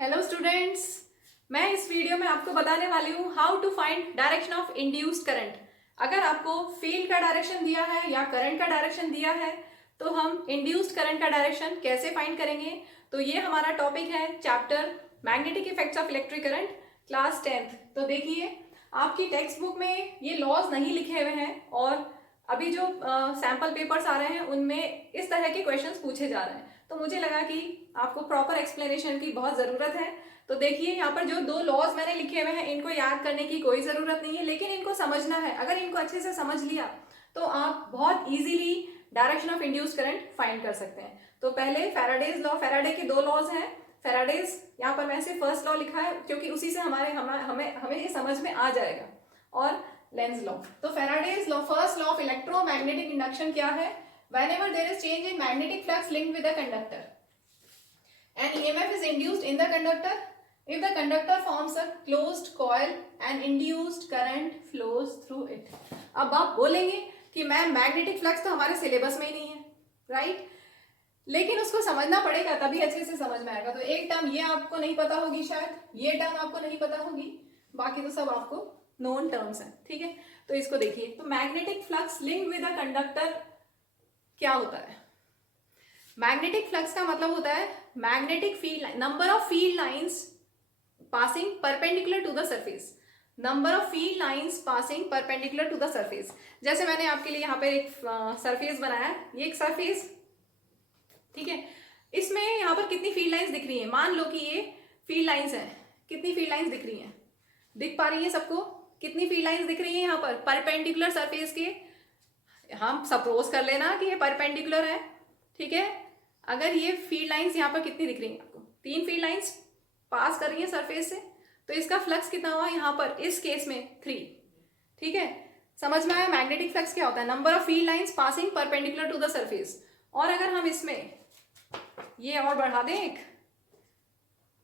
Hello students, मैं इस video में आपको बताने वाली हूँ how to find direction of induced current. अगर आपको फील्ड का डायरेक्शन दिया है या करंट का डायरेक्शन दिया है तो हम इंड्यूस्ड करंट का डायरेक्शन कैसे फाइंड करेंगे। तो ये हमारा टॉपिक है chapter magnetic effects of electric current, class 10th। तो देखिए, आपकी टेक्स्ट बुक में ये लॉज नहीं लिखे हुए हैं और अभी जो सैम्पल पेपर्स आ रहे हैं उनमें इस तरह के क्वेश्चंस पूछे जा रहे हैं। तो मुझे लगा कि आपको प्रॉपर एक्सप्लेनेशन की बहुत ज़रूरत है। तो देखिए, यहाँ पर जो दो लॉज मैंने लिखे हुए हैं इनको याद करने की कोई ज़रूरत नहीं है, लेकिन इनको समझना है। अगर इनको अच्छे से समझ लिया तो आप बहुत easily direction of induced current find कर सकते हैं। तो पहले फैराडेज लॉ, फैराडे के दो लॉज हैं। फैराडेज, यहाँ पर मैंने फर्स्ट लॉ लिखा है क्योंकि उसी से हमें ये समझ में आ जाएगा। और लेंज लॉ, तो Faraday's law, first law of electromagnetic induction क्या है? whenever there is change in magnetic flux linked with a conductor, an EMF is induced in the conductor. If the conductor forms a closed coil, an induced current flows through it. अब आप बोलेंगे कि ma'am magnetic flux तो हमारे syllabus में ही नहीं है, right? लेकिन उसको समझना पड़ेगा तभी अच्छे से समझ में आएगा। तो एक टर्म ये आपको नहीं पता होगी, शायद ये टर्म आपको नहीं पता होगी, बाकी तो सब आपको नोन टर्म्स हैं, ठीक है? तो इसको देखिए, तो magnetic flux linked with a conductor क्या होता है? मैग्नेटिक फ्लक्स का मतलब होता है magnetic field, number of field lines passing perpendicular to the surface, number of field lines passing perpendicular to the surface. जैसे मैंने आपके लिए यहाँ पे एक सरफेस बनाया है, ये एक सरफेस, ठीक है? इसमें यहाँ पर कितनी फील्ड लाइंस दिख रही है? मान लो कि ये फील्ड लाइंस है। कितनी फील्ड लाइंस दिख रही हैं? दिख पा रही है सबको? कितनी फील्ड लाइंस दिख रही है यहाँ पर परपेंडिकुलर सरफेस के? हम सपोज कर लेना कि ये परपेंडिकुलर है, ठीक है? अगर ये फील्ड लाइंस यहाँ पर कितनी दिख रही हैं आपको? 3 फील्ड लाइंस पास कर रही है सरफेस से, तो इसका फ्लक्स कितना हुआ यहाँ पर? इस केस में 3, ठीक है? समझ में आया मैग्नेटिक फ्लक्स क्या होता है? Number of field lines passing perpendicular to the surface. और अगर हम इसमें ये और बढ़ा दें एक,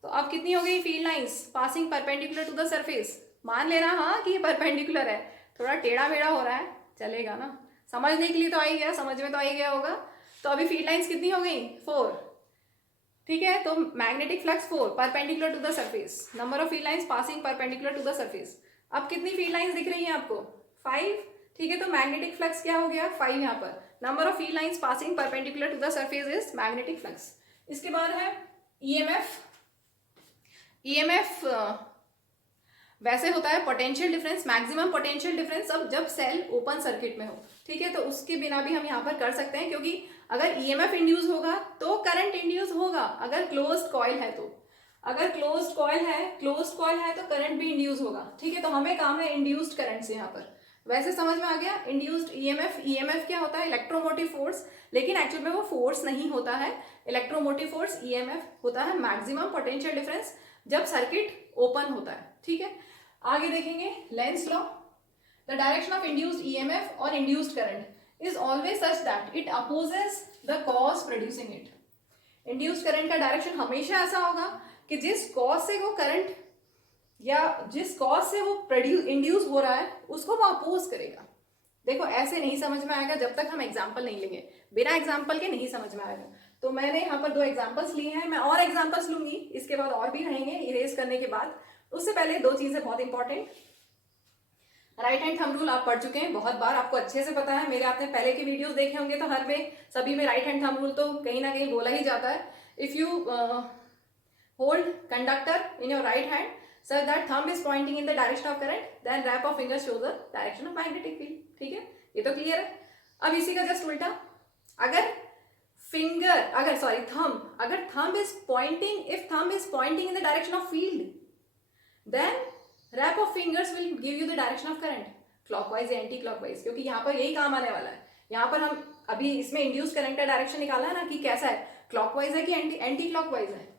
तो अब कितनी हो गई field lines passing perpendicular to the surface? मान लेना हाँ कि ये परपेंडिकुलर है, थोड़ा टेढ़ा मेढ़ा हो रहा है, चलेगा ना? समझने के लिए तो आ ही गया, समझ में तो आ ही गया होगा। तो अभी फील्ड लाइंस कितनी हो गई? 4, ठीक है? तो magnetic flux 4 perpendicular to the surface, number of field lines passing perpendicular to the surface. अब कितनी फील्ड लाइंस दिख रही हैं आपको? 5, ठीक है? तो मैग्नेटिक फ्लक्स क्या हो गया? 5 यहाँ पर। Number of field lines passing perpendicular to the surface is magnetic flux. इसके बाद है ईएमएफ। ईएमएफ वैसे होता है potential difference, maximum potential difference अब जब सेल ओपन सर्किट में हो, ठीक है? तो उसके बिना भी हम यहाँ पर कर सकते हैं, क्योंकि अगर ईएमएफ इंड्यूस होगा तो करंट इंड्यूस होगा। अगर क्लोज्ड कॉइल है तो, अगर क्लोज्ड कॉइल है तो करंट भी इंड्यूस होगा, ठीक है? तो हमें काम है इंड्यूस्ड करंट से। यहाँ पर वैसे समझ में आ गया इंड्यूस्ड ईएमएफ। ईएमएफ क्या होता है? इलेक्ट्रोमोटिव फोर्स, लेकिन एक्चुअल में वो फोर्स नहीं होता है इलेक्ट्रोमोटिव फोर्स। ईएमएफ होता है मैक्सिमम पोटेंशियल डिफरेंस जब सर्किट ओपन होता है, ठीक है? आगे देखेंगे Lenz law. The direction of induced EMF और induced current is always such that it opposes the cause producing it. Induced current का डायरेक्शन हमेशा ऐसा होगा कि जिस कॉज से वो करंट या जिस कॉज से वो इंड्यूस हो रहा है उसको वो अपोज करेगा। देखो, ऐसे नहीं समझ में आएगा जब तक हम एग्जाम्पल नहीं लेंगे, बिना एग्जाम्पल के नहीं समझ में आएगा। तो मैंने यहाँ पर 2 एग्जाम्पल्स लिए हैं, मैं और एग्जाम्पल्स लूंगी इसके बाद, और भी रहेंगे इरेज करने के बाद। उससे पहले 2 चीजें बहुत important. Right hand thumb rule आप पढ़ चुके हैं बहुत बार, आपको अच्छे से पता है। मेरे आपने पहले के वीडियोस देखे होंगे तो हर में सभी में राइट हैंड थंब रूल तो कहीं ना कहीं बोला ही जाता है। If you hold conductor in your right hand so that thumb is pointing in the direction of current, then wrap of fingers shows the direction of magnetic field, ठीक है? ये तो क्लियर है। अब इसी का जस्ट उल्टा, अगर thumb is pointing, if thumb is pointing in the direction of field, then wrap of fingers will give you the direction of current, clockwise या एंटी क्लॉकवाइज, क्योंकि यहाँ पर यही काम आने वाला है। यहाँ पर हम अभी इसमें इंड्यूस करंट का डायरेक्शन निकाला है ना कि कैसा है, क्लॉकवाइज है कि एंटी क्लॉकवाइज है।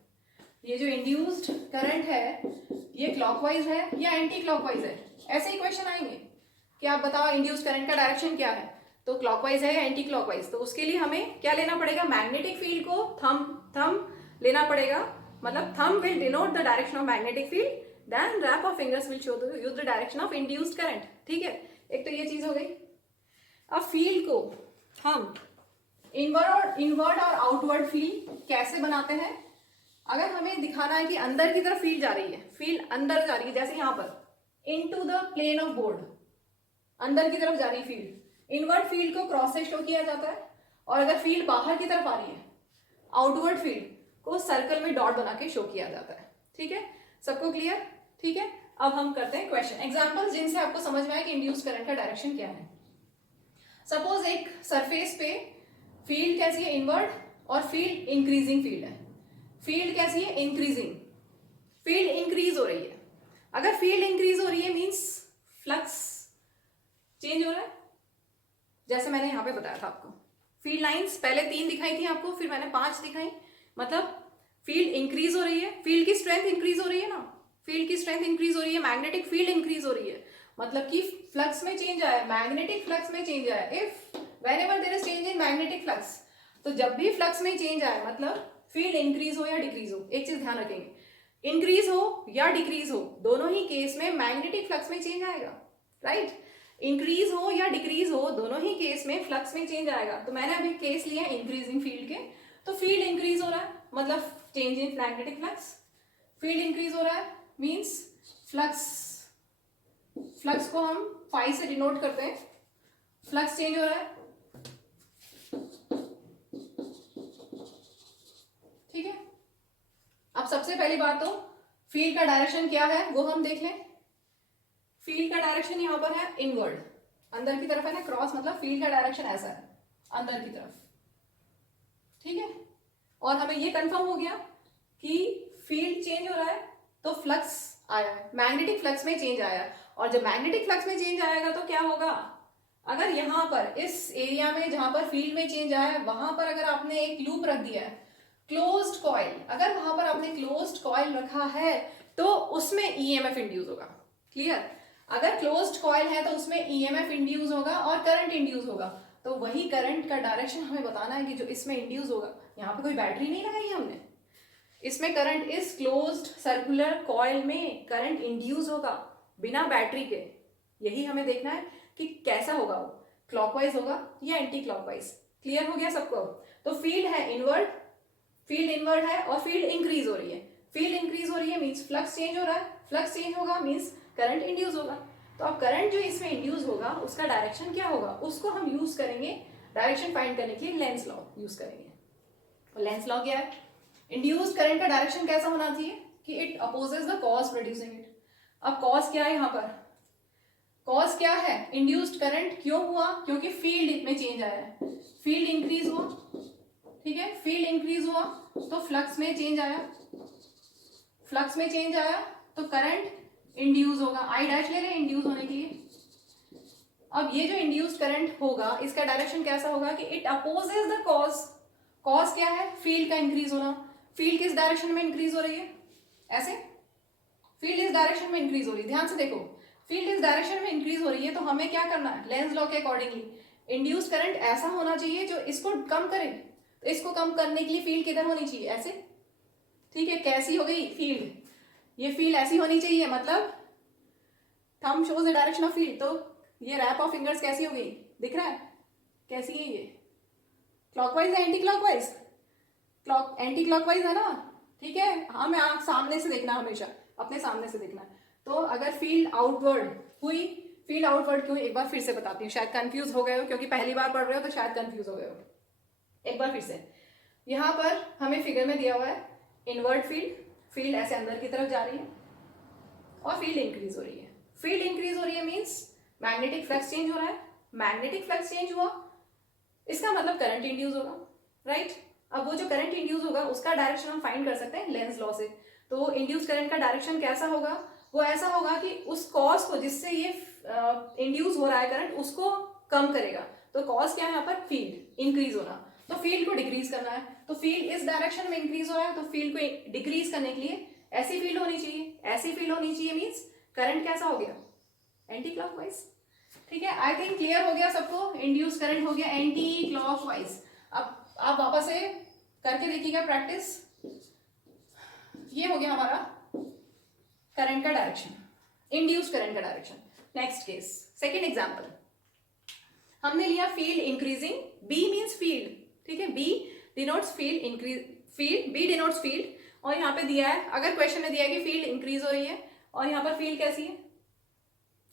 ये जो इंड्यूस्ड करंट है ये क्लॉकवाइज है या एंटी क्लॉकवाइज है? ऐसे ही क्वेश्चन आएंगे कि आप बताओ इंड्यूस्ड करंट का डायरेक्शन क्या है, तो क्लॉकवाइज है या एंटी क्लॉकवाइज? तो उसके लिए हमें क्या लेना पड़ेगा? मैग्नेटिक फील्ड को थंब लेना पड़ेगा, मतलब thumb will denote the direction of magnetic field, then wrap of fingers will show you the direction of induced current, ठीक है? एक तो ये चीज हो गई। अब फील्ड को हम इनवर्ड और आउटवर्ड फील्ड कैसे बनाते हैं अगर हमें दिखाना है कि अंदर की तरफ फील्ड जा रही है, फील्ड अंदर जा रही है, जैसे यहां पर into the plane of board, अंदर की तरफ जा रही फील्ड, इनवर्ड फील्ड को क्रॉस से शो किया जाता है, और अगर फील्ड बाहर की तरफ आ रही है, आउटवर्ड फील्ड को सर्कल में डॉट बना के शो किया जाता है। ठीक है, सबको क्लियर? ठीक है, अब हम करते हैं क्वेश्चन एग्जांपल्स जिनसे आपको समझ में आए कि इंड्यूस करंट का डायरेक्शन क्या है। सपोज एक सरफेस पे फील्ड कैसी है, इनवर्ड, और फील्ड इंक्रीजिंग फील्ड है। फील्ड कैसी है, इंक्रीजिंग, फील्ड इंक्रीज हो रही है। अगर फील्ड इंक्रीज हो रही है मींस फ्लक्स चेंज हो रहा है, जैसे मैंने यहां पे बताया था आपको। फील्ड लाइंस पहले 3 दिखाई थी आपको, फिर मैंने 5 दिखाई, मतलब फील्ड इंक्रीज हो रही है, फील्ड की स्ट्रेंथ इंक्रीज हो रही है ना, फील्ड की स्ट्रेंथ इंक्रीज हो रही है, मैग्नेटिक फील्ड इंक्रीज हो रही है, मतलब कि फ्लक्स में चेंज आया, मैग्नेटिक फ्लक्स में चेंज आया। If whenever there is change in magnetic flux, तो जब भी फ्लक्स में चेंज आए मतलब फील्ड इंक्रीज हो या डिक्रीज हो, एक चीज ध्यान रखेंगे, इंक्रीज हो या डिक्रीज हो दोनों ही केस में मैग्नेटिक फ्लक्स में चेंज आएगा, राइट? इंक्रीज हो या डिक्रीज हो दोनों ही केस में फ्लक्स में चेंज आएगा। तो मैंने अभी केस लिया इंक्रीजिंग फील्ड के, तो फील्ड इंक्रीज हो रहा है मतलब change in magnetic flux, field increase हो रहा है मींस फ्लक्स, फ्लक्स को हम फाई से डिनोट करते हैं, फ्लक्स चेंज हो रहा है। ठीक है, अब सबसे पहली बात तो फील्ड का डायरेक्शन क्या है वो हम देख लें। फील्ड का डायरेक्शन यहां पर है इनवर्ड, अंदर की तरफ है ना, क्रॉस मतलब फील्ड का डायरेक्शन ऐसा है अंदर की तरफ। ठीक है, और हमें ये कंफर्म हो गया कि फील्ड चेंज हो रहा है तो फ्लक्स आया है, मैग्नेटिक फ्लक्स में चेंज आया है। और जब मैग्नेटिक फ्लक्स में चेंज आएगा तो क्या होगा, अगर यहां पर इस एरिया में जहां पर फील्ड में चेंज आया है वहां पर अगर आपने एक लूप रख दिया है, क्लोज्ड कॉइल, अगर वहां पर आपने क्लोज्ड कॉइल रखा है तो उसमें ईएमएफ इंड्यूस होगा। क्लियर? अगर क्लोज्ड कॉइल है तो उसमें ईएमएफ इंड्यूस होगा और करंट इंड्यूस होगा। तो वही करंट का डायरेक्शन हमें बताना है कि जो इसमें इंड्यूस होगा, यहाँ पे कोई बैटरी नहीं लगाई हमने, इसमें करंट इस क्लोज्ड सर्कुलर कॉइल में करंट इंड्यूस होगा बिना बैटरी के। यही हमें देखना है कि कैसा होगा वो, क्लॉकवाइज होगा या एंटी क्लॉकवाइज। क्लियर हो गया सबको? तो फील्ड है इनवर्ड, फील्ड इनवर्ड है और फील्ड इंक्रीज हो रही है। फील्ड इंक्रीज हो रही है मींस फ्लक्स चेंज हो रहा है, फ्लक्स चेंज होगा मींस करंट इंड्यूस होगा। तो अब करंट जो इसमें इंड्यूस होगा उसका डायरेक्शन क्या होगा, उसको हम यूज करेंगे डायरेक्शन फाइंड करने के लिए, लेंस लॉ यूज करेंगे। लेंस लॉ क्या है, इंड्यूस्ड करंट का डायरेक्शन कैसा होना चाहिए कि it opposes the cause producing it. अब कॉज क्या है, यहाँ पर कॉज क्या है, इंड्यूस्ड करंट क्यों हुआ, क्योंकि फील्ड में चेंज आया है, फील्ड इंक्रीज हुआ। ठीक है, फील्ड इंक्रीज हुआ तो फ्लक्स में चेंज आया, फ्लक्स में चेंज आया तो करंट इंड्यूस होगा। आई डैश ले रहे हैं इंड्यूस होने के लिए। अब ये जो इंड्यूस्ड करंट होगा इसका डायरेक्शन कैसा होगा कि it opposes the cause. Cause क्या है, फील्ड का इंक्रीज होना। फील्ड किस डायरेक्शन में इंक्रीज हो रही है, ऐसे, फील्ड इस डायरेक्शन में इंक्रीज हो रही है। ध्यान से देखो, फील्ड इस डायरेक्शन में इंक्रीज हो रही है तो हमें क्या करना है, लेंस लॉ के अकॉर्डिंगली इंड्यूस करंट ऐसा होना चाहिए जो इसको कम करे। तो इसको कम करने के लिए फील्ड किधर होनी चाहिए, ऐसे। ठीक है, कैसी हो गई फील्ड, ये फील्ड ऐसी होनी चाहिए, मतलब thumb shows the direction of field, तो ये रैप ऑफ फिंगर्स कैसी हो गई, दिख रहा है कैसी है ये, क्लॉकवाइज है anti clockwise, clock anti clockwise है ना। ठीक है, हमें आंख सामने से देखना, हमेशा अपने सामने से देखना है। तो अगर फील्ड आउटवर्ड हुई, फील्ड आउटवर्ड क्यों, एक बार फिर से बताती हूँ, शायद कंफ्यूज हो गए हो क्योंकि पहली बार पढ़ रहे हो तो शायद कंफ्यूज हो गए हो। एक बार फिर से, यहाँ पर हमें फिगर में दिया हुआ है इनवर्ड फील्ड, फील्ड ऐसे अंदर की तरफ जा रही है और फील्ड इंक्रीज हो रही है। फील्ड इंक्रीज हो रही है मीन्स मैग्नेटिक फ्लक्स चेंज हो रहा है, मैग्नेटिक फ्लक्स चेंज हुआ इसका मतलब करंट इंड्यूस होगा, राइट। अब वो जो करंट इंड्यूस होगा उसका डायरेक्शन हम फाइंड कर सकते हैं लेंस लॉ से। तो इंड्यूस करंट का डायरेक्शन कैसा होगा, वो ऐसा होगा कि उस कॉज को जिससे ये इंड्यूस हो रहा है करंट उसको कम करेगा। तो कॉज क्या है यहाँ पर, फील्ड इंक्रीज होना, तो फील्ड को डिक्रीज करना है। तो फील्ड इस डायरेक्शन में इंक्रीज हो रहा है तो फील्ड को डिक्रीज करने के लिए ऐसी फील्ड होनी चाहिए, ऐसी फील्ड होनी चाहिए मीन्स करंट कैसा हो गया, एंटी क्लॉकवाइज। ठीक है, आई थिंक क्लियर हो गया सबको, इंड्यूस करंट हो गया एंटी क्लॉकवाइज। अब आप वापस से करके देखिएगा प्रैक्टिस। ये हो गया हमारा करंट का डायरेक्शन, इंड्यूस करंट का direction. Next case, second example, हमने लिया field increasing, B means field. ठीक है, B denotes field increase, field, B denotes field और यहाँ पे दिया है, अगर क्वेश्चन में दिया है कि फील्ड इंक्रीज हो रही है और यहाँ पर फील्ड कैसी है,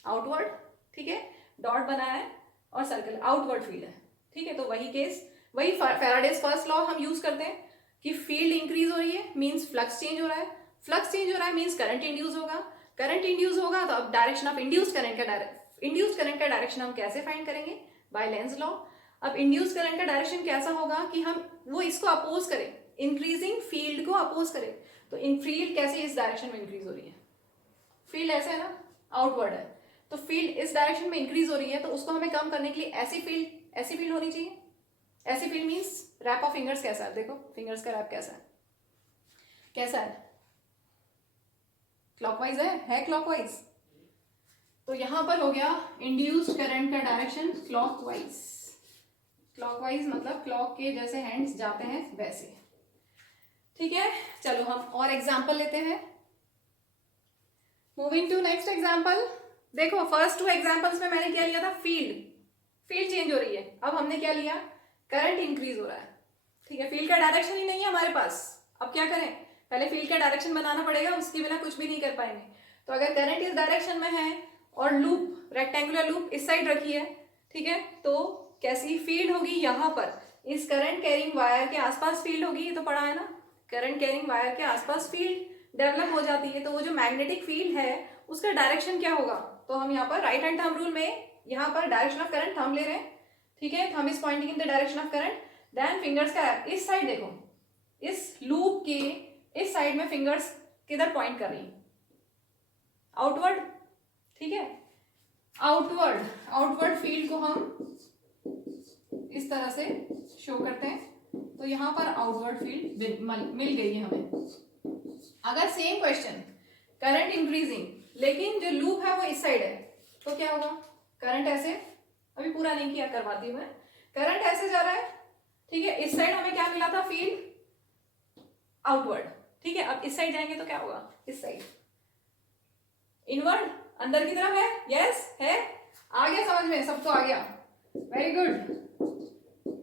आउटवर्ड, ठीक है, डॉट बनाया है और सर्कल, आउटवर्ड फील्ड है, ठीक है। तो वही केस, वही फैराडेज फर्स्ट लॉ हम यूज करते हैं कि फील्ड इंक्रीज हो रही है मींस फ्लक्स चेंज हो रहा है, फ्लक्स चेंज हो रहा है मींस करंट इंड्यूस होगा, करंट इंड्यूस होगा तो अब डायरेक्शन ऑफ इंड्यूस करंट का डायरेक्शन हम कैसे फाइंड करेंगे, बाय लेंज लॉ। अब इंड्यूस करंट का डायरेक्शन कैसा होगा कि हम वो इसको अपोज करें, इंक्रीजिंग फील्ड को अपोज करें। तो इन फील्ड कैसे इस डायरेक्शन में इंक्रीज हो रही है, फील्ड ऐसे है ना, आउटवर्ड है, तो फील्ड इस डायरेक्शन में इंक्रीज हो रही है, तो उसको हमें कम करने के लिए ऐसी फील्ड होनी चाहिए। ऐसी field means wrap of fingers कैसा है, देखो फिंगर्स का रैप कैसा है, कैसा है, क्लॉकवाइज है क्लॉकवाइज। तो यहां पर हो गया इंड्यूस्ड करंट का डायरेक्शन क्लॉकवाइज, क्लॉकवाइज मतलब क्लॉक के जैसे हैंड्स जाते हैं वैसे, ठीक है। चलो हम और एग्जांपल लेते हैं, मूविंग टू नेक्स्ट एग्जांपल। देखो फर्स्ट 2 एग्जांपल्स में मैंने क्या लिया था, फील्ड चेंज हो रही है, अब हमने क्या लिया, करंट इंक्रीज हो रहा है, ठीक है। फील्ड का डायरेक्शन ही नहीं है हमारे पास, अब क्या करें, पहले फील्ड का डायरेक्शन बनाना पड़ेगा, उसके बिना कुछ भी नहीं कर पाएंगे। तो अगर करंट इस डायरेक्शन में है और लूप, रेक्टेंगुलर लूप इस साइड रखी है, ठीक है, तो कैसी फील्ड होगी, यहाँ पर इस करंट कैरिंग वायर के आसपास फील्ड होगी, ये तो पढ़ा है ना, करंट कैरिंग वायर के आसपास फील्ड डेवलप हो जाती है। तो वो जो मैग्नेटिक फील्ड है उसका डायरेक्शन क्या होगा, तो हम यहाँ पर राइट हैंड थंब रूल में यहाँ पर डायरेक्शन ऑफ करंट थंब ले रहे हैं, ठीक है, thumb is pointing in the direction of current, then fingers का इस साइड देखो, इस लूप के इस साइड में फिंगर्स किधर पॉइंट कर रही है, आउटवर्ड, ठीक है, आउटवर्ड फील्ड को हम इस तरह से शो करते हैं, तो यहाँ पर आउटवर्ड फील्ड मिल गई है हमें। अगर सेम क्वेश्चन, करंट इंक्रीजिंग लेकिन जो लूप है वो इस साइड है, तो क्या होगा, करंट ऐसे, अभी पूरा नहीं किया, करवाती हूँ मैं, करंट ऐसे जा रहा है, ठीक है, इस साइड हमें क्या मिला था, फील्ड आउटवर्ड, ठीक है। अब इस साइड जाएंगे तो क्या होगा, इस साइड इनवर्ड, अंदर की तरफ है, यस है, आ गया समझ में, सबको आ गया, वेरी गुड।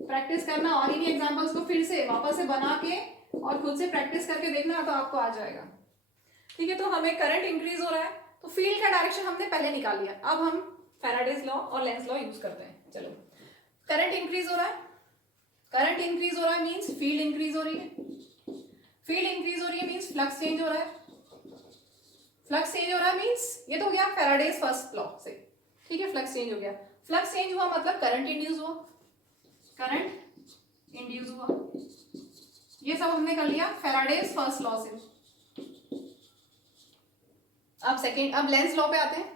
प्रैक्टिस करना और इन्हीं एग्जांपल्स को फिर से वापस से बना के और खुद से प्रैक्टिस करके देखना, तो आपको आ जाएगा, ठीक है। तो हमें करंट इंक्रीज हो रहा है, तो फील्ड का डायरेक्शन हमने पहले निकाल लिया, अब हम फैराडेज लॉ और लेंज लॉ यूज करते हैं। चलो, करंट इंक्रीज हो रहा है, करंट इंक्रीज हो रहा है मींस फील्ड इंक्रीज हो रही है, फील्ड इंक्रीज हो रही है मींस फ्लक्स चेंज हो रहा है, फ्लक्स चेंज हो रहा है मींस ये तो हो गया फैराडेज फर्स्ट लॉ से, ठीक है, फ्लक्स चेंज हो गया, फ्लक्स चेंज हुआ मतलब करंट इंड्यूस हुआ, करंट इंड्यूस हुआ, ये सब हमने कर लिया फैराडेज फर्स्ट लॉ से। अब लेंज लॉ पे आते हैं,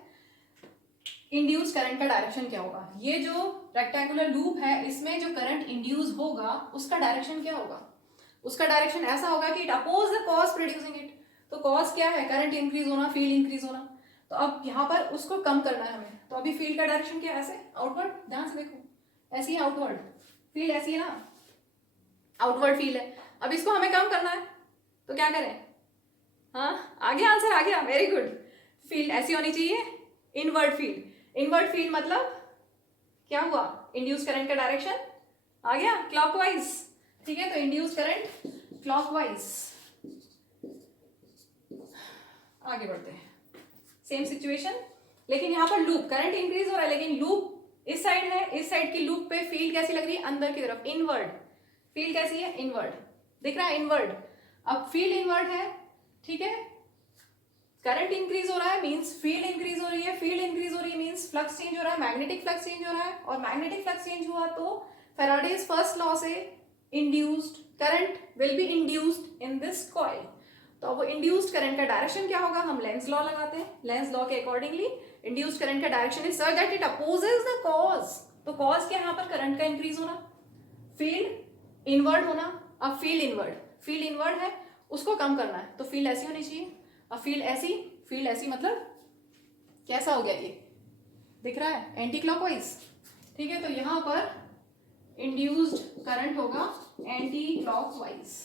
इंड्यूस करंट का डायरेक्शन क्या होगा, ये जो रेक्टेंगुलर लूप है इसमें जो करंट इंड्यूस होगा उसका डायरेक्शन क्या होगा, उसका डायरेक्शन ऐसा होगा कि it oppose the cause producing it, तो कॉज क्या है, करंट इंक्रीज होना, फील्ड इंक्रीज होना, तो अब यहाँ पर उसको कम करना है हमें, तो अभी फील्ड का डायरेक्शन क्या है, ऐसे आउटवर्ड, ध्यान से देखो, ऐसी है आउटवर्ड फील्ड, ऐसी है ना, आउटवर्ड फील्ड है, अब इसको हमें कम करना है, तो क्या करें, हाँ आ गया आंसर, आ गया, वेरी गुड, फील्ड ऐसी होनी चाहिए, इनवर्ड फील्ड मतलब क्या हुआ, इंड्यूस करंट का डायरेक्शन आ गया क्लॉकवाइज, ठीक है, तो इंड्यूस करंट क्लॉकवाइज। आगे बढ़ते हैं, सेम सिचुएशन, लेकिन यहाँ पर लूप, करंट इंक्रीज हो रहा है लेकिन लूप इस साइड है, इस साइड की लूप पे फील्ड कैसी लग रही है, अंदर की तरफ, इनवर्ड, फील्ड कैसी है, इनवर्ड, दिख रहा है इनवर्ड, अब फील्ड इनवर्ड है, ठीक है, करंट इंक्रीज हो रहा है मींस फील्ड इंक्रीज हो रही है, फील्ड इंक्रीज हो रही है मींस फ्लक्स चेंज हो रहा है, मैग्नेटिक फ्लक्स चेंज हो रहा है, और मैग्नेटिक फ्लक्स चेंज हुआ तो फैराडेज फर्स्ट लॉ से induced current will be induced in this coil, तो वो इंड्यूस्ड करंट का डायरेक्शन क्या होगा, हम लेंज लॉ लगाते हैं, लेंज लॉ के अकॉर्डिंगली इंड्यूस्ड करंट का direction is such that it opposes the cause, तो कॉज क्या है यहाँ पर, करंट का इंक्रीज होना, फील्ड इनवर्ड होना, अब फील्ड इनवर्ड है, उसको कम करना है, तो फील्ड ऐसी होनी चाहिए, अब फील्ड ऐसी मतलब कैसा हो गया, ये दिख रहा है एंटी क्लॉकवाइज, ठीक है, तो यहां पर इंड्यूस्ड करंट होगा एंटी क्लॉकवाइज,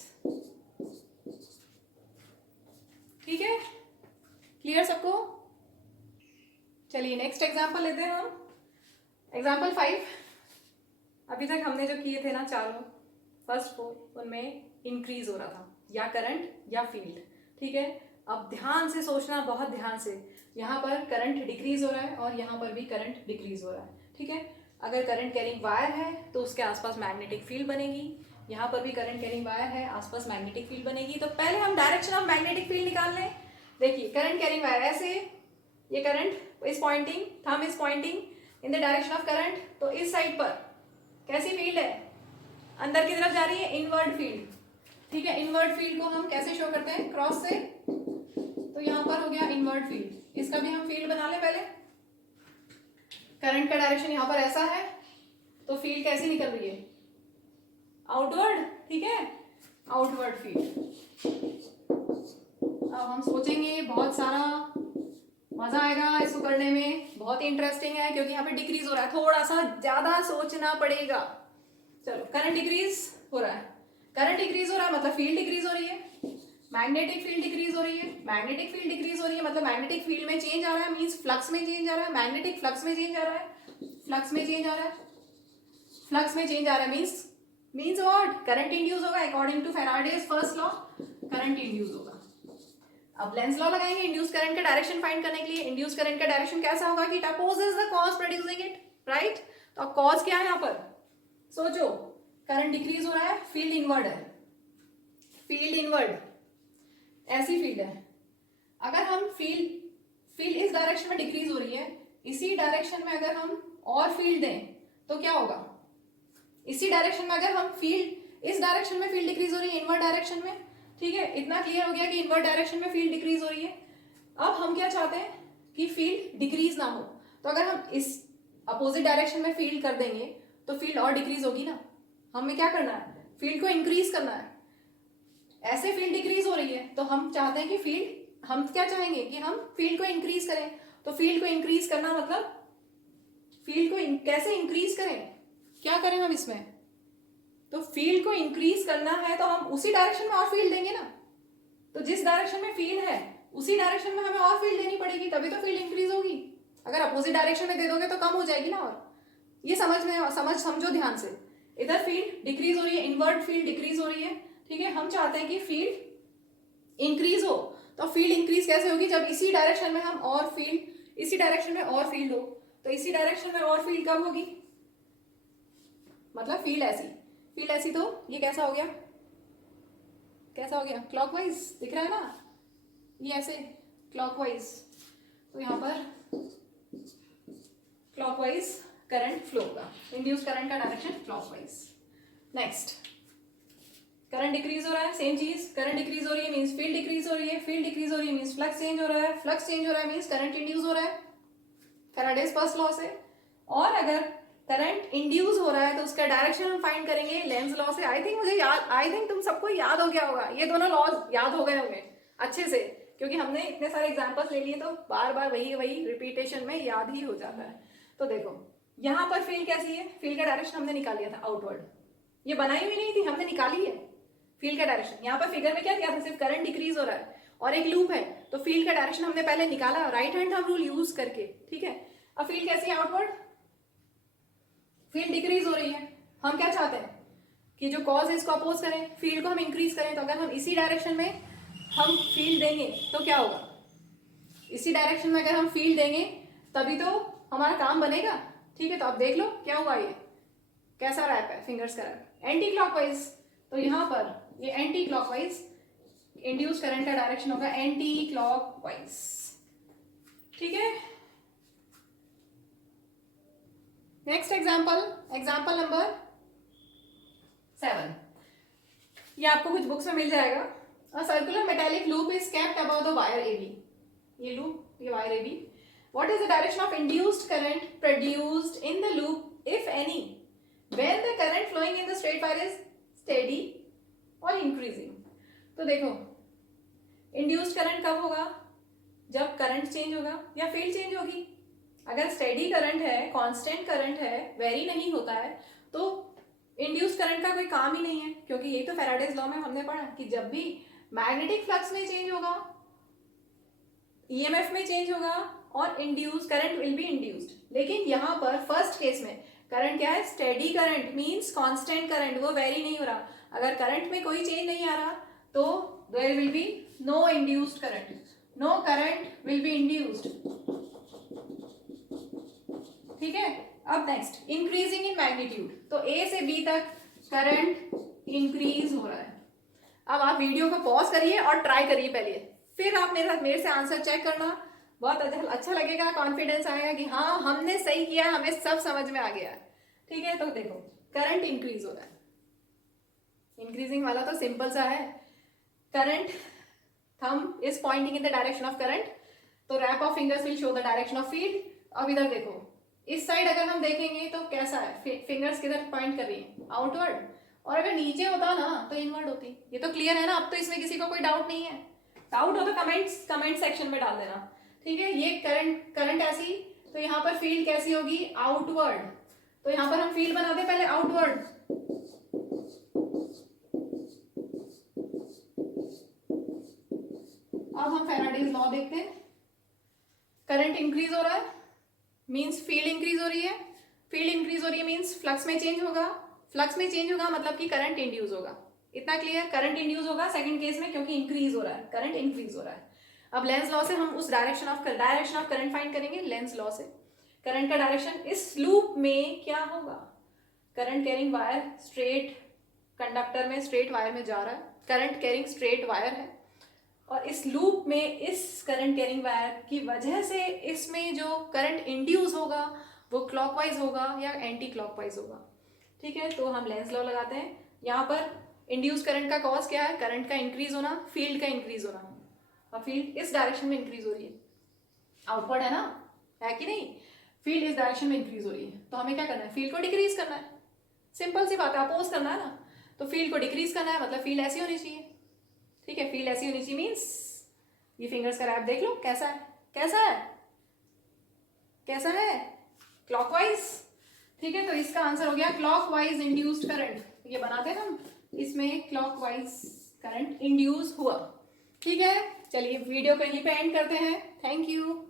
ठीक है, क्लियर सबको। चलिए नेक्स्ट एग्जांपल लेते हैं हम, एग्जांपल 5, अभी तक हमने जो किए थे ना चारों, फर्स्ट 4 उनमें इंक्रीज हो रहा था, या करंट या फील्ड। ठीक है, अब ध्यान से सोचना, बहुत ध्यान से। यहाँ पर करंट डिक्रीज हो रहा है और यहाँ पर भी करंट डिक्रीज हो रहा है। ठीक है, अगर करंट कैरिंग वायर है तो उसके आसपास मैग्नेटिक फील्ड बनेगी। यहाँ पर भी करंट कैरिंग वायर है, आसपास मैग्नेटिक फील्ड बनेगी। तो पहले हम डायरेक्शन ऑफ मैग्नेटिक फील्ड निकाल लें। देखिए, करंट कैरिंग वायर ऐसे, ये current is pointing, thumb is pointing in the direction of current. तो इस साइड पर कैसी फील्ड है, अंदर की तरफ जा रही है, इनवर्ड फील्ड। ठीक है, इनवर्ड फील्ड को हम कैसे शो करते हैं, क्रॉस से। तो यहाँ पर हो गया इनवर्ड फील्ड, इसका भी हम फील्ड बना लें पहले। करंट का डायरेक्शन यहाँ पर ऐसा है, तो फील्ड कैसी निकल रही है, आउटवर्ड। ठीक है, आउटवर्ड फील्ड। अब हम सोचेंगे, बहुत सारा मजा आएगा इसको करने में, बहुत इंटरेस्टिंग है क्योंकि यहाँ पे डिक्रीज हो रहा है, थोड़ा सा ज्यादा सोचना पड़ेगा। चलो, करंट डिक्रीज हो रहा है, करंट डिक्रीज हो रहा है मतलब फील्ड डिक्रीज हो रही है, मैग्नेटिक फील्ड डिक्रीज हो रही है, मैग्नेटिक फील्ड डिक्रीज हो रही है मतलब मैग्नेटिक फील्ड में चेंज आ रहा है, मींस फ्लक्स में चेंज आ रहा है, मैग्नेटिक फ्लक्स में चेंज आ रहा है, फ्लक्स में चेंज आ रहा है, फ्लक्स में चेंज आ रहा है, मींस व्हाट, करंट इंड्यूस होगा। According to Faraday's first law current induce होगा। अब लेंज लॉ लगाएंगे इंड्यूस करंट का डायरेक्शन फाइंड करने के लिए। इंड्यूस करंट का डायरेक्शन कैसा होगा कि it opposes the cause producing it, right. तो अब कॉज क्या है यहाँ पर, सोचो, करंट डिक्रीज हो रहा है, फील्ड इनवर्ड है, फील्ड इनवर्ड ऐसी फील्ड है। अगर हम फील्ड इस डायरेक्शन में डिक्रीज हो रही है, इसी डायरेक्शन में अगर हम और फील्ड दें तो क्या होगा, इसी डायरेक्शन में अगर हम फील्ड, इस डायरेक्शन में फील्ड डिक्रीज हो रही है इनवर्ड डायरेक्शन में। ठीक है, इतना क्लियर हो गया कि इनवर्ड डायरेक्शन में फील्ड डिक्रीज हो रही है। अब हम क्या चाहते हैं कि फील्ड डिक्रीज ना हो, तो अगर हम इस अपोजिट डायरेक्शन में फील्ड कर देंगे तो फील्ड और डिक्रीज होगी ना। हमें क्या करना है, फील्ड को इंक्रीज करना है। ऐसे फील्ड डिक्रीज हो रही है तो हम चाहते हैं कि फील्ड, हम क्या चाहेंगे कि हम फील्ड को इंक्रीज करें। तो फील्ड को इंक्रीज करना मतलब फील्ड को कैसे इंक्रीज करें, क्या करें हम इसमें, तो फील्ड को इंक्रीज करना है तो हम उसी डायरेक्शन में और फील्ड देंगे ना। तो जिस डायरेक्शन में फील्ड है उसी डायरेक्शन में हमें और फील्ड देनी पड़ेगी, तभी तो फील्ड इंक्रीज होगी। अगर अपोजिट डायरेक्शन में दे दोगे तो कम हो जाएगी ना। और ये समझो ध्यान से, इधर फील्ड डिक्रीज हो रही है, इनवर्ड फील्ड डिक्रीज हो रही है। ठीक है, हम चाहते हैं कि फील्ड इंक्रीज हो। तो फील्ड इंक्रीज कैसे होगी, जब इसी डायरेक्शन में हम और फील्ड, इसी डायरेक्शन में और फील्ड हो। तो इसी डायरेक्शन में और फील्ड कब होगी, मतलब फील्ड ऐसी, तो ये कैसा हो गया, कैसा हो गया, क्लॉकवाइज दिख रहा है ना, ये ऐसे क्लॉकवाइज। तो यहाँ पर क्लॉकवाइज करंट फ्लो होगा, इंड्यूस करंट का direction clockwise. Next, current decrease हो रहा है, सेम चीज, करंट डिक्रीज हो रही है मींस फील्ड डिक्रीज हो रही है, फील्ड डिक्रीज हो रही है मींस फ्लक्स चेंज हो रहा है, फ्लक्स चेंज हो रहा है मींस करंट इंड्यूस हो रहा है फैराडेज फर्स्ट लॉ से। और अगर करंट इंड्यूस हो रहा है तो उसका डायरेक्शन हम फाइंड करेंगे लेंज लॉ से। आई थिंक तुम सबको याद हो गया होगा, ये दोनों लॉज याद हो गए होंगे अच्छे से, क्योंकि हमने इतने सारे एग्जांपल्स ले लिए तो बार बार वही रिपीटेशन में याद ही हो जाता है। तो देखो, यहाँ पर फील्ड कैसी है, फील्ड का डायरेक्शन हमने निकाल लिया था आउटवर्ड, ये बनाई हुई नहीं थी, हमने निकाली है फील्ड का डायरेक्शन। यहाँ पर फिगर में क्या किया था, सिर्फ करंट डिक्रीज हो रहा है और एक लूप है, तो फील्ड का डायरेक्शन हमने पहले निकाला right hand thumb rule use करके। ठीक है, अब फील्ड कैसी है, आउटवर्ड, फील्ड डिक्रीज हो रही है। हम क्या चाहते हैं कि जो कॉज है इसको अपोज करें, फील्ड को हम इंक्रीज करें। तो अगर हम इसी डायरेक्शन में हम फील्ड देंगे तो क्या होगा, इसी डायरेक्शन में अगर हम फील्ड देंगे तभी तो हमारा काम बनेगा। ठीक है, तो अब देख लो क्या हुआ, ये कैसा रैप है, फिंगर्स का रैप, एंटी क्लॉकवाइज। तो यहाँ पर ये एंटी क्लॉकवाइज, इंड्यूस करंट का डायरेक्शन होगा एंटी क्लॉकवाइज। ठीक है, नेक्स्ट एग्जाम्पल नंबर 7, ये आपको कुछ बुक्स में मिल जाएगा। A circular metallic loop is kept above the wire AB, ये लूप, ये wire AB। What is the direction of induced current produced in the loop if any when the current flowing in the straight wire is steady और increasing. तो देखो, induced current कब होगा, जब current change होगा या field change होगी। अगर स्टेडी करंट है, कांस्टेंट करंट है, वेरी नहीं होता है, तो इंड्यूस्ड करंट का कोई काम ही नहीं है, क्योंकि यही तो फैराडेज लॉ में हमने पढ़ा कि जब भी मैग्नेटिक फ्लक्स में चेंज होगा, ईएमएफ में चेंज होगा और induce current will be induced. लेकिन यहाँ पर फर्स्ट केस में करंट क्या है, steady current means constant current, वो वेरी नहीं हो रहा। अगर करंट में कोई चेंज नहीं आ रहा तो there will be no induced current, no current will be induced. ठीक है, अब नेक्स्ट इंक्रीजिंग इन मैग्नीट्यूड, तो ए से बी तक करंट इंक्रीज हो रहा है। अब आप वीडियो को पॉज करिए और ट्राई करिए पहले, फिर आप मेरे से आंसर चेक करना, बहुत अच्छा लगेगा, कॉन्फिडेंस आएगा कि हाँ हमने सही किया, हमें सब समझ में आ गया। ठीक है, तो देखो करंट इंक्रीज हो रहा है, इंक्रीजिंग वाला तो सिंपल सा है, current thumb is pointing in the direction of current, तो wrap of fingers will show the direction of field. अब इधर देखो, इस साइड अगर हम देखेंगे तो कैसा है, फिंगर्स किधर पॉइंट कर रही है, आउटवर्ड, और अगर नीचे होता ना तो इनवर्ड होती। ये तो क्लियर है ना, अब तो इसमें किसी को कोई डाउट नहीं है, डाउट हो तो कमेंट सेक्शन में डाल देना। ठीक है, ये करंट ऐसी, तो यहाँ पर फील्ड कैसी होगी, आउटवर्ड, तो यहाँ पर हम फील्ड बना दे पहले आउटवर्ड। अब हम फैराडेज लॉ देखते हैं, करंट इंक्रीज हो रहा है मींस फील्ड इंक्रीज हो रही है, फील्ड इंक्रीज हो रही है मींस फ्लक्स में चेंज होगा, फ्लक्स में चेंज होगा मतलब कि करंट इंड्यूस होगा। इतना क्लियर, करंट इंड्यूस होगा सेकंड केस में क्योंकि इंक्रीज हो रहा है, करंट इंक्रीज हो रहा है। अब लेंस लॉ से हम उस डायरेक्शन ऑफ करंट फाइंड करेंगे। लेंस लॉ से करंट का डायरेक्शन इस लूप में क्या होगा, current carrying wire straight conductor में, स्ट्रेट वायर में जा रहा है, करंट कैरिंग स्ट्रेट वायर है, और इस लूप में इस करंट कैरिंग वायर की वजह से इसमें जो करंट इंड्यूस होगा वो क्लॉकवाइज होगा या एंटी क्लॉकवाइज होगा। ठीक है, तो हम लेंस लॉ लगाते हैं। यहाँ पर इंड्यूस करंट का कॉज क्या है, करंट का इंक्रीज होना, फील्ड का इंक्रीज होना, और फील्ड इस डायरेक्शन में इंक्रीज हो रही है, आउटवर्ड है ना, है कि नहीं, फील्ड इस डायरेक्शन में इंक्रीज हो रही है, तो हमें क्या करना है, फील्ड को डिक्रीज करना है, सिंपल सी बात है, अपोज करना है ना, तो फील्ड को डिक्रीज करना है मतलब फील्ड ऐसी होनी चाहिए। ठीक है, फील्ड ऐसी होनी चाहिए मीन्स ये फिंगर्स का रैप देख लो कैसा है, कैसा है, कैसा है, क्लॉकवाइज। ठीक है, तो इसका आंसर हो गया क्लॉकवाइज इंड्यूस्ड करंट, ये बनाते हैं हम, इसमें क्लॉकवाइज करंट इंड्यूस हुआ। ठीक है, चलिए वीडियो को यहीं पे एंड करते हैं, थैंक यू।